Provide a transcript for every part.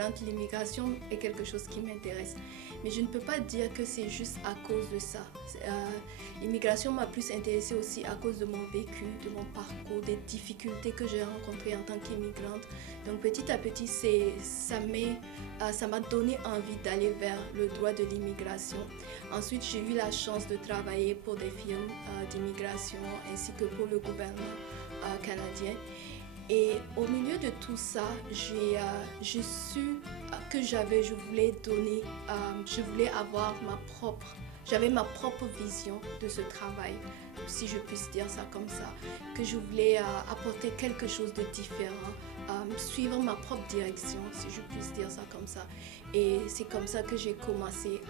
immigrante, l'immigration est quelque chose qui m'intéresse. Mais je ne peux pas dire que c'est juste à cause de ça. L'immigration m'a plus intéressée aussi à cause de mon vécu, de mon parcours, des difficultés que j'ai rencontrées en tant qu'immigrante. Donc petit à petit, ça m'a donné envie d'aller vers le droit de l'immigration. Ensuite, j'ai eu la chance de travailler pour des firmes d'immigration ainsi que pour le gouvernement canadien. Et au milieu de tout ça, j'ai su que je voulais avoir j'avais ma propre vision de ce travail, si je puisse dire ça comme ça, que je voulais apporter quelque chose de différent, suivre ma propre direction, si je puisse dire ça comme ça. Et c'est comme ça que j'ai commencé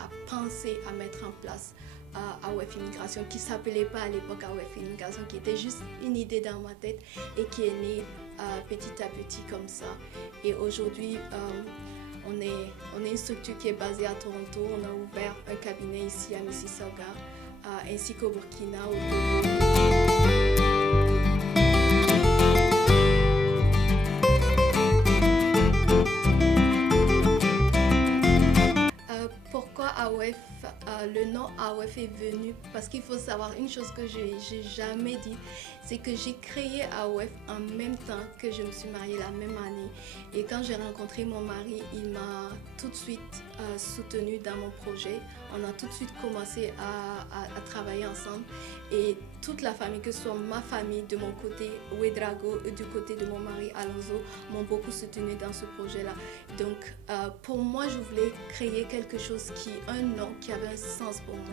à penser à mettre en place AOF Immigration, qui ne s'appelait pas à l'époque AOF Immigration, qui était juste une idée dans ma tête et qui est née petit à petit comme ça. Et aujourd'hui, on est une structure qui est basée à Toronto. On a ouvert un cabinet ici à Mississauga, ainsi qu'au Burkina, au Togo. Pourquoi AOF? Le nom AOF est venu parce qu'il faut savoir une chose que j'ai jamais dit, c'est que j'ai créé AOF en même temps que je me suis mariée, la même année. Et quand j'ai rencontré mon mari, il m'a tout de suite soutenue dans mon projet. On a tout de suite commencé à travailler ensemble et toute la famille, que ce soit ma famille de mon côté, Ouedraogo, et du côté de mon mari, Alonso, m'ont beaucoup soutenue dans ce projet-là. Donc pour moi, je voulais créer quelque chose un nom qui avait un sens pour moi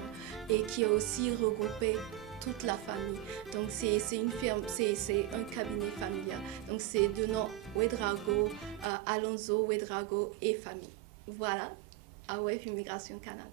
et qui a aussi regroupé toute la famille. Donc c'est une firme, c'est un cabinet familial. Donc c'est de nom Ouedraogo, Alonso, Ouedraogo et famille. Voilà, AOF Immigration Canada.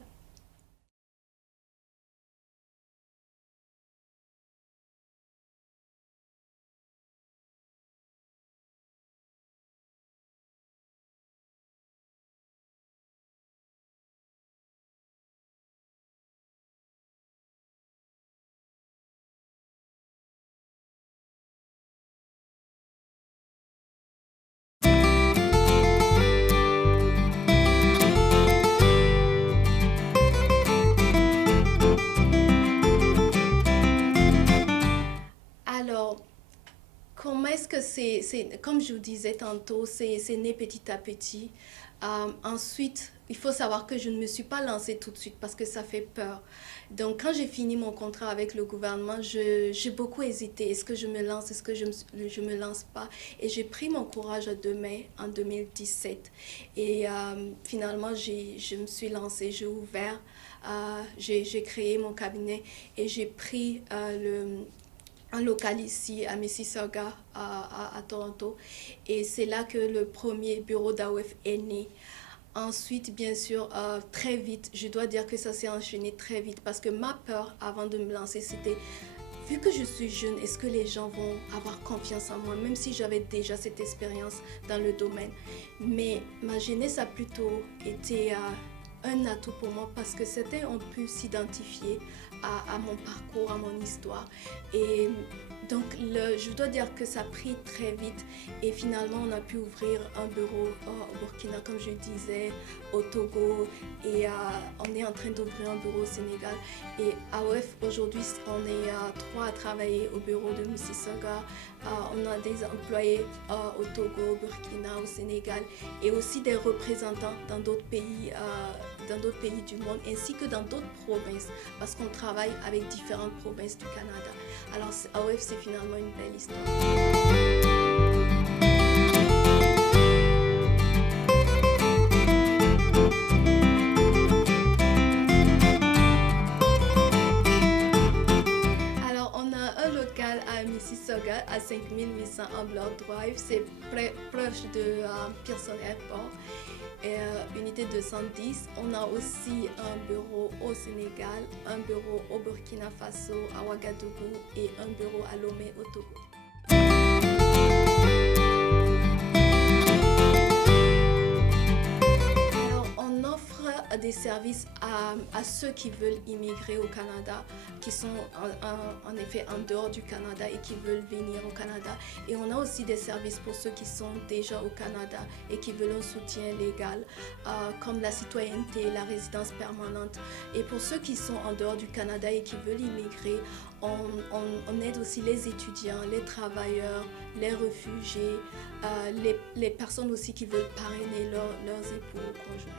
Alors, comment est-ce que comme je vous disais tantôt, c'est né petit à petit. Ensuite, il faut savoir que je ne me suis pas lancée tout de suite parce que ça fait peur. Donc, quand j'ai fini mon contrat avec le gouvernement, j'ai beaucoup hésité. Est-ce que je me lance? Est-ce que je me lance pas? Et j'ai pris mon courage à deux mains en 2017. Et finalement, je me suis lancée, j'ai ouvert, j'ai créé mon cabinet et j'ai pris un local ici à Mississauga, à Toronto. Et c'est là que le premier bureau d'AOF est né. Ensuite, bien sûr, très vite, je dois dire que ça s'est enchaîné très vite parce que ma peur avant de me lancer, c'était, vu que je suis jeune, est-ce que les gens vont avoir confiance en moi, même si j'avais déjà cette expérience dans le domaine. Mais ma jeunesse a plutôt été un atout pour moi parce que certains ont pu s'identifier à mon parcours, à mon histoire. Et donc, je dois dire que ça a pris très vite et finalement, on a pu ouvrir un bureau au Burkina, comme je disais, au Togo et on est en train d'ouvrir un bureau au Sénégal. Et AOF, aujourd'hui, on est trois à travailler au bureau de Mississauga. On a des employés au Togo, au Burkina, au Sénégal et aussi des représentants dans d'autres pays du monde ainsi que dans d'autres provinces parce qu'on travaille avec différentes provinces du Canada. Alors AOF, c'est finalement une belle histoire. Alors on a un local à Mississauga à 5800 Ambler Drive, c'est proche de Pearson Airport. Unité 210. On a aussi un bureau au Sénégal, un bureau au Burkina Faso, à Ouagadougou et un bureau à Lomé au Togo. Alors, on offre des services à ceux qui veulent immigrer au Canada, qui sont en effet en dehors du Canada et qui veulent venir au Canada. Et on a aussi des services pour ceux qui sont déjà au Canada et qui veulent un soutien légal, comme la citoyenneté, la résidence permanente. Et pour ceux qui sont en dehors du Canada et qui veulent immigrer, on aide aussi les étudiants, les travailleurs, les réfugiés, les personnes aussi qui veulent parrainer leurs époux ou conjoints.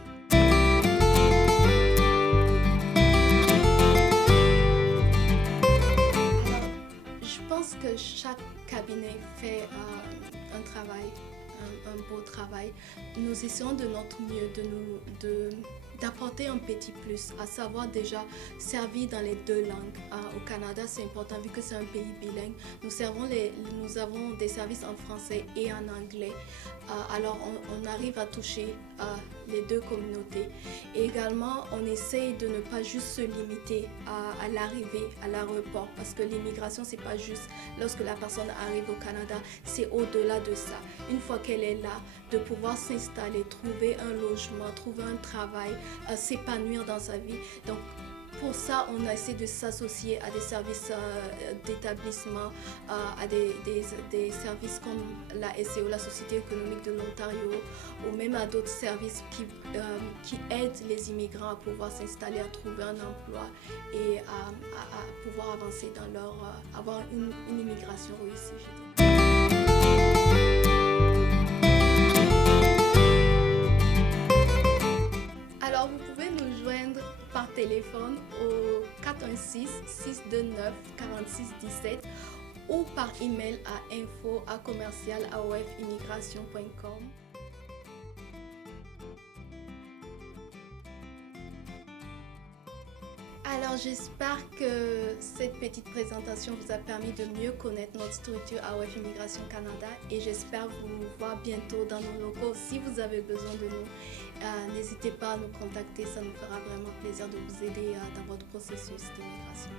Alors, je pense que chaque cabinet fait un travail, un beau travail. Nous essayons de notre mieux d'apporter un petit plus, à savoir déjà servir dans les deux langues. Au Canada, c'est important vu que c'est un pays bilingue. Nous avons des services en français et en anglais. Alors, on arrive à toucher les deux communautés. Et également, on essaye de ne pas juste se limiter à l'arrivée, à l'aéroport, parce que l'immigration, c'est pas juste lorsque la personne arrive au Canada, c'est au-delà de ça. Une fois qu'elle est là, de pouvoir s'installer, trouver un logement, trouver un travail, s'épanouir dans sa vie. Donc, pour ça, on a essayé de s'associer à des services d'établissement, à des services comme la SEO, la Société économique de l'Ontario, ou même à d'autres services qui aident les immigrants à pouvoir s'installer, à trouver un emploi et à pouvoir avancer dans avoir une immigration réussie, je dirais. Alors, vous pouvez nous joindre par téléphone au 416-629-4617 ou par email à info@commercial-aofimmigration.com. Alors, j'espère que cette petite présentation vous a permis de mieux connaître notre structure AOF Immigration Canada et j'espère vous voir bientôt dans nos locaux. Si vous avez besoin de nous, n'hésitez pas à nous contacter, ça nous fera vraiment plaisir de vous aider dans votre processus d'immigration.